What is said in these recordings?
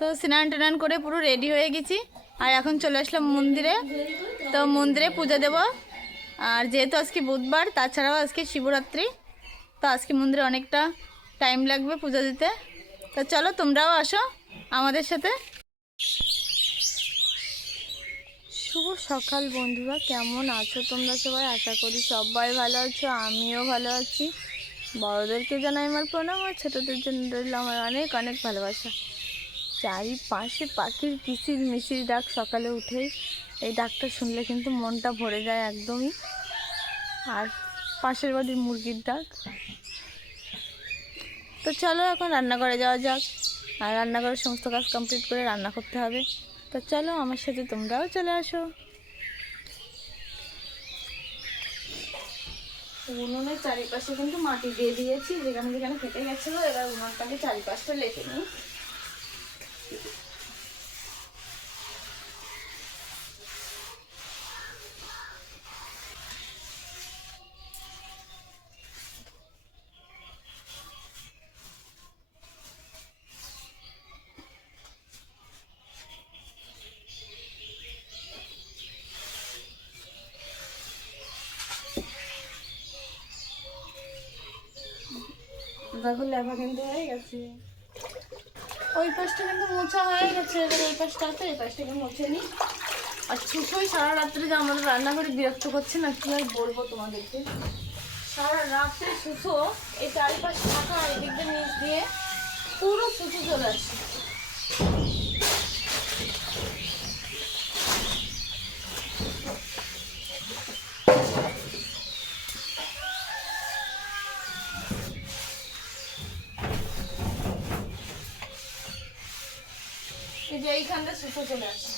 তো স্নান টান করে পুরো রেডি হয়ে গেছি আর এখন চলে আসলাম মন্দিরে। তো মন্দিরে পূজা দেব। আর যেহেতু আজকে বুধবার, তাছাড়াও আজকে শিবরাত্রি, তো আজকে মন্দিরে অনেকটা টাইম লাগবে পূজা দিতে। তো চলো তোমরাও আসো আমাদের সাথে। শুভ সকাল বন্ধুরা, কেমন আছো তোমরা সবাই? আশা করি সবাই ভালো আছো, আমিও ভালো আছি। বড়োদেরকে জানাই আমার প্রণাম আর ছোটোদের জন্য রইল আমার অনেক অনেক ভালোবাসা। চারিপাশে পাখির কিচির মিচির ডাক, সকালে উঠেই এই ডাকটা শুনলে কিন্তু মনটা ভরে যায় একদমই। আর পাশের বাড়ির মুরগির ডাক। তো চলো এখন রান্নাঘরে যাওয়া যাক, আর রান্নাঘরের সমস্ত কাজ কমপ্লিট করে রান্না করতে হবে। তো চলো আমার সাথে তোমরাও চলে আসো। উনুনের চারিপাশে কিন্তু মাটি দিয়ে দিয়েছি, যেখানে যেখানে ফেটে গেছিলো। এবার উনুনটাকে চারিপাশটা লেপে নিই। দেখো লেপা কিন্তু হয়ে গেছে। ওই পাশটা কিন্তু মোছা হয়ে গেছে, এবার এই পাশটা আছে, এই পাশটাকে মুছে নিই। আর ছুটোই সারা রাত্রে যে আমাদের রান্না করে বিরক্ত করছে না, কি আর বলবো তোমাদেরকে। সারা রাত্রে শুধু এই চারিপাশ থাকা, এদিক দিয়ে নিচ দিয়ে পুরো শুধু চলে আসছে। এই যে এইখানটা শুধু চলে আসছে।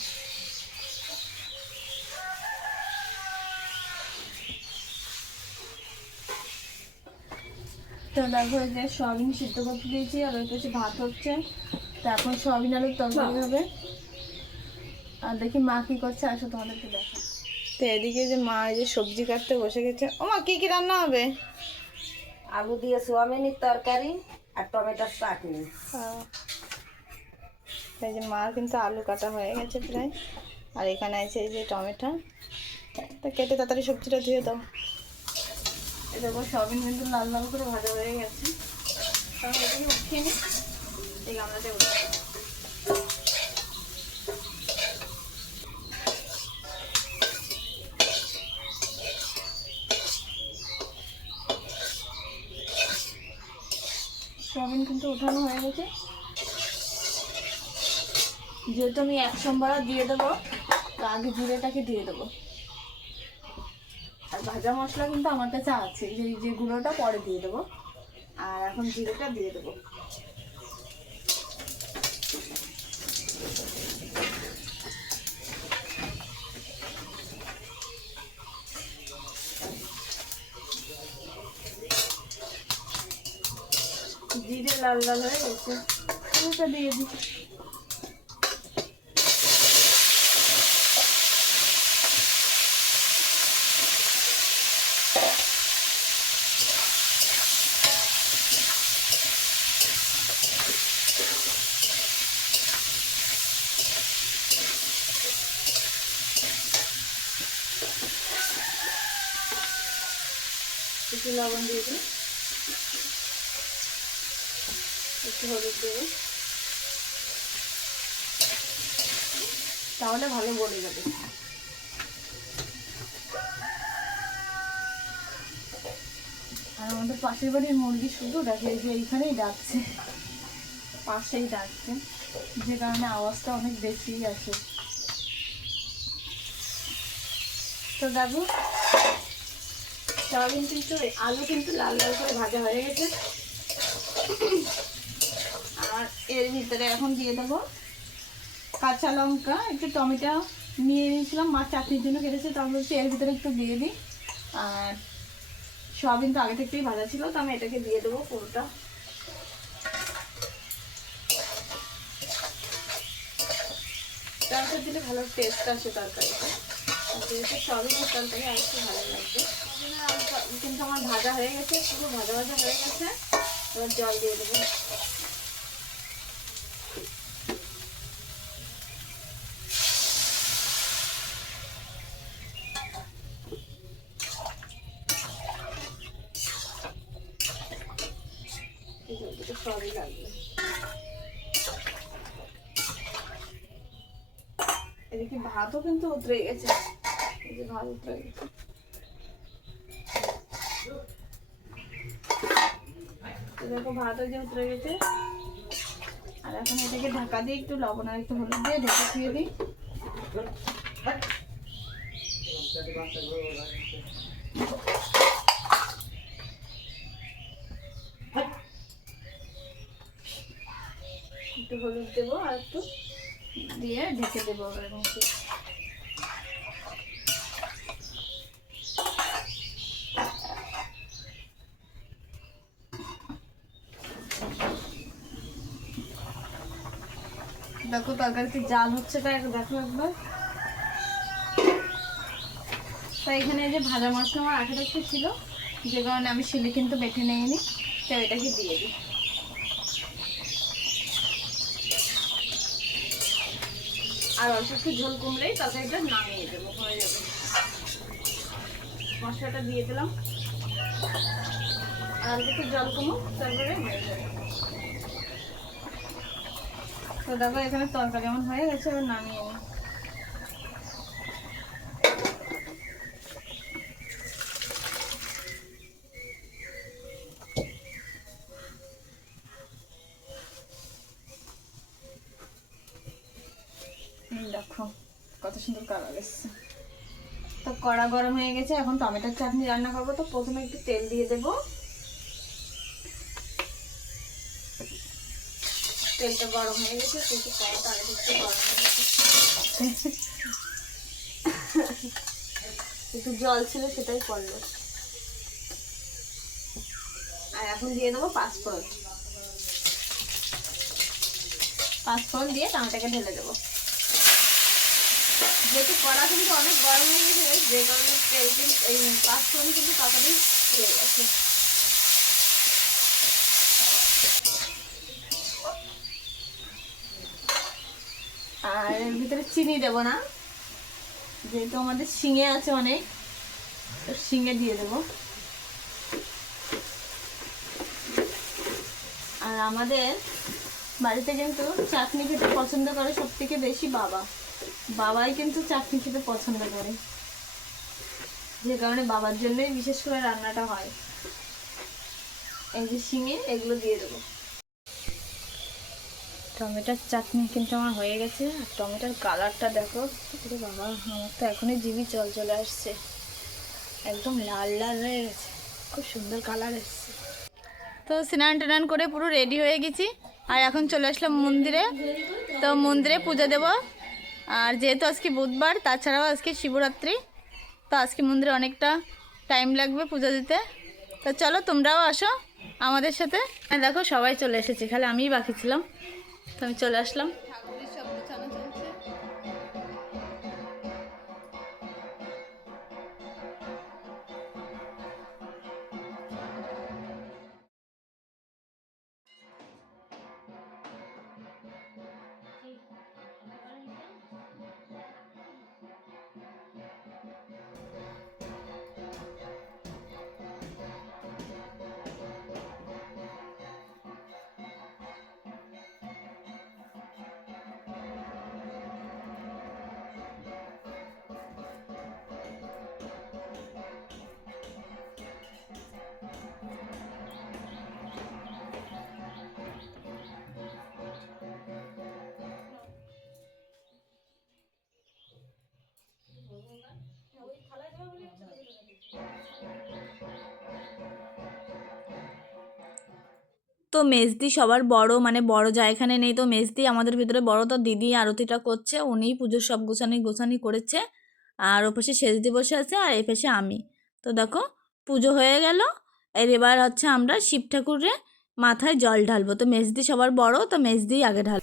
তো দেখো এই যে সয়াবিন সিদ্ধ করতে দিয়েছি, আর ওই পাশে ভাত হচ্ছে। তো এখন সয়াবিন আলুর তরকারি হবে। আর দেখি মা কি করছে, আসো তোমাদেরকে দেখো। তো এদিকে যে মা এই যে সবজি কাটতে বসে গেছে। ও মা, কি কি রান্না হবে? আলু দিয়ে সোয়াবিনের তরকারি আর টমেটোর চাটনি। এই যে মার কিন্তু আলু কাটা হয়ে গেছে প্রায়। আর এখানে আছে এই যে টমেটো। তা কেটে তাড়াতাড়ি সবজিটা ধুয়ে দাও। এই দেখো সয়াবিন কিন্তু লাল লাল করে ভাজা হয়ে গেছে। তাহলে এটাকে উঠিয়ে নিই, এই গামলাতে উঠে। সয়াবিন কিন্তু উঠানো হয়ে গেছে। যেহেতু আমি এক সোমবার দিয়ে দেবো, তো আগে জিরেটাকে দিয়ে দেবো। আর ভাজা মশলা কিন্তু আমার কাছে আছে, যে গুঁড়োটা পরে দিয়ে দেবো। আর এখন জিরেটা দিয়ে দেবো। জিরে লাল লাল হয়ে গেছে, জিরেটা দিয়ে দিই। একটু লবণ দিয়ে দিই, একটু হলুদ দেবো, তাহলে ভালো গলে যাবে। আর আমাদের পাশের বাড়ির মুরগি শুধু ডাকে, যে এইখানেই ডাকছে, পাশেই ডাকছে, যে কারণে আওয়াজটা অনেক বেশি আসে। তো দেখো সয়াবিন কিন্তু, আলু কিন্তু লাল লাল করে ভাজা হয়ে গেছে। আর এর ভিতরে এখন দিয়ে দেবো কাঁচা লঙ্কা, একটু টমেটো নিয়ে নিয়েছিলাম, মা চাটনির জন্য কেটেছে, তার বলছি এর ভিতরে একটু দিয়ে দিই। আর সয়াবিন তো আগে থেকেই ভাজা ছিল, তো আমি এটাকে দিয়ে দেবো পুরোটা। তারপর দিলে ভালো টেস্ট আসে তরকারিতে। যেহেতু সয়াবিনের তরকারি আর একটু ভালো লাগবে। কিন্তু আমার ভাজা হয়ে গেছে, পুরো ভাজা ভাজা হয়ে গেছে। এবার জল দিয়ে দেবো। ভাতও কিন্তু উতরে গেছে, এই যে ভাত উতরে গেছে। দেখো ভাতও যে উতরে গেছে। আর এখন এটাকে ঢাকা দিয়ে একটু লবণ আর একটু হলুদ দিয়ে ঢেকে দিয়ে দিই। একটু হলুদ দেবো আর একটু দিয়ে ঢেকে দেবো এবার নিচে। দেখো তরকারিতে জাল হচ্ছে, তাই দেখো একবার। তাই এখানে যে ভাজা মশলা আমার আগে একটু ছিল, যে কারণে আমি শিলে কিন্তু বেটে নিইনি, তো এটাকে দিয়ে দিই। আর অল্প একটু ঝোল কমলেই তরকারিটা নামিয়ে দেবো, হয়ে যাবে। মশলাটা দিয়ে দিলাম, আর অল্প একটু জল কমো, তারপরে হয়ে যাবে। তো দেখো এখানে তরকারি আমার হয়ে গেছে, এবার নামিয়ে নিই। দেখো কত সুন্দর কালার এসছে। তো কড়া গরম হয়ে গেছে, এখন টমেটোর চাটনি রান্না করবো। তো প্রথমে একটু তেল দিয়ে দেবো, তেলটা গরম হয়ে গেছে, কিন্তু কড়াটা আগে একটু গরম হয়ে গেছে। একটু জল ছিল সেটাই পড়লো। আর এখন দিয়ে দেবো পাঁচফোড়ন। পাঁচফোড়ন দিয়ে টমেটোকে ঢেলে দেবো। যেহেতু কড়া কিন্তু অনেক গরম হয়ে গেছে, যে কারণে তেল কিন্তু এই পাঁচফোড়ন কিন্তু তাড়াতাড়ি হয়ে গেছে। আর এর ভিতরে চিনি দেবো না, যেহেতু আমাদের শিঙে আছে অনেক, তো শিঙে দিয়ে দেবো। আর আমাদের বাড়িতে কিন্তু চাটনি খেতে পছন্দ করে সব থেকে বেশি বাবাই কিন্তু চাটনি খেতে পছন্দ করে, যে কারণে বাবার জন্যই বিশেষ করে রান্নাটা হয়। এই যে শিঙে এগুলো দিয়ে দেবো। টমেটোর চাটনি কিন্তু আমার হয়ে গেছে। আর টমেটোর কালারটা দেখো, বাবা আমার তো এখনই জিভে জল চলে আসছে, একদম লাল লাল হয়ে গেছে, খুব সুন্দর কালার এসছে। তো স্নান টান করে পুরো রেডি হয়ে গেছি, আর এখন চলে আসলাম মন্দিরে। তো মন্দিরে পুজো দেব। আর যেহেতু আজকে বুধবার, তাছাড়াও আজকে শিবরাত্রি, তো আজকে মন্দিরে অনেকটা টাইম লাগবে পুজো দিতে। তো চলো তোমরাও আসো আমাদের সাথে। দেখো সবাই চলে এসেছে, খালি আমিই বাকি ছিলাম, তো আমি চলে আসলাম। ঠাকুরের সব গোছানো চলছে। তো মেজদি সবার বড়, মানে বড় যা এখানে নেই, তো মেজদি আমাদের ভিতরে বড়। তো দিদি আরতিটা করছে, উনিই পুজোর সব গোছানি করেছে। আর ওপাশে সেজদি বসে আছে, আর এই পাশে আমি। তো দেখো পুজো হয়ে গেল। এবার হচ্ছে আমরা শিব ঠাকুরের মাথায় জল ঢালবো। তো মেজদি সবার বড়, তো মেজদি আগে ঢাল।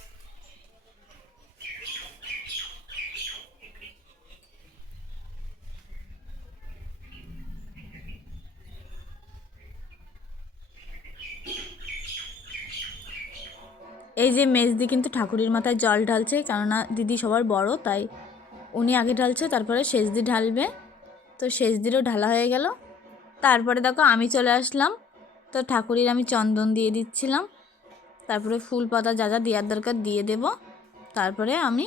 এই যে মেজদি কিন্তু ঠাকুরের মাথায় জল ঢালছে, কেননা দিদি সবার বড়, তাই উনি আগে ঢালছে, তারপরে সেজদি ঢালবে। তো সেজদিরও ঢালা হয়ে গেল। তারপরে দেখো আমি চলে আসলাম। তো ঠাকুরের আমি চন্দন দিয়ে দিচ্ছিলাম, তারপরে ফুল পাতা যা যা দেওয়ার দরকার দিয়ে দেব। তারপরে আমি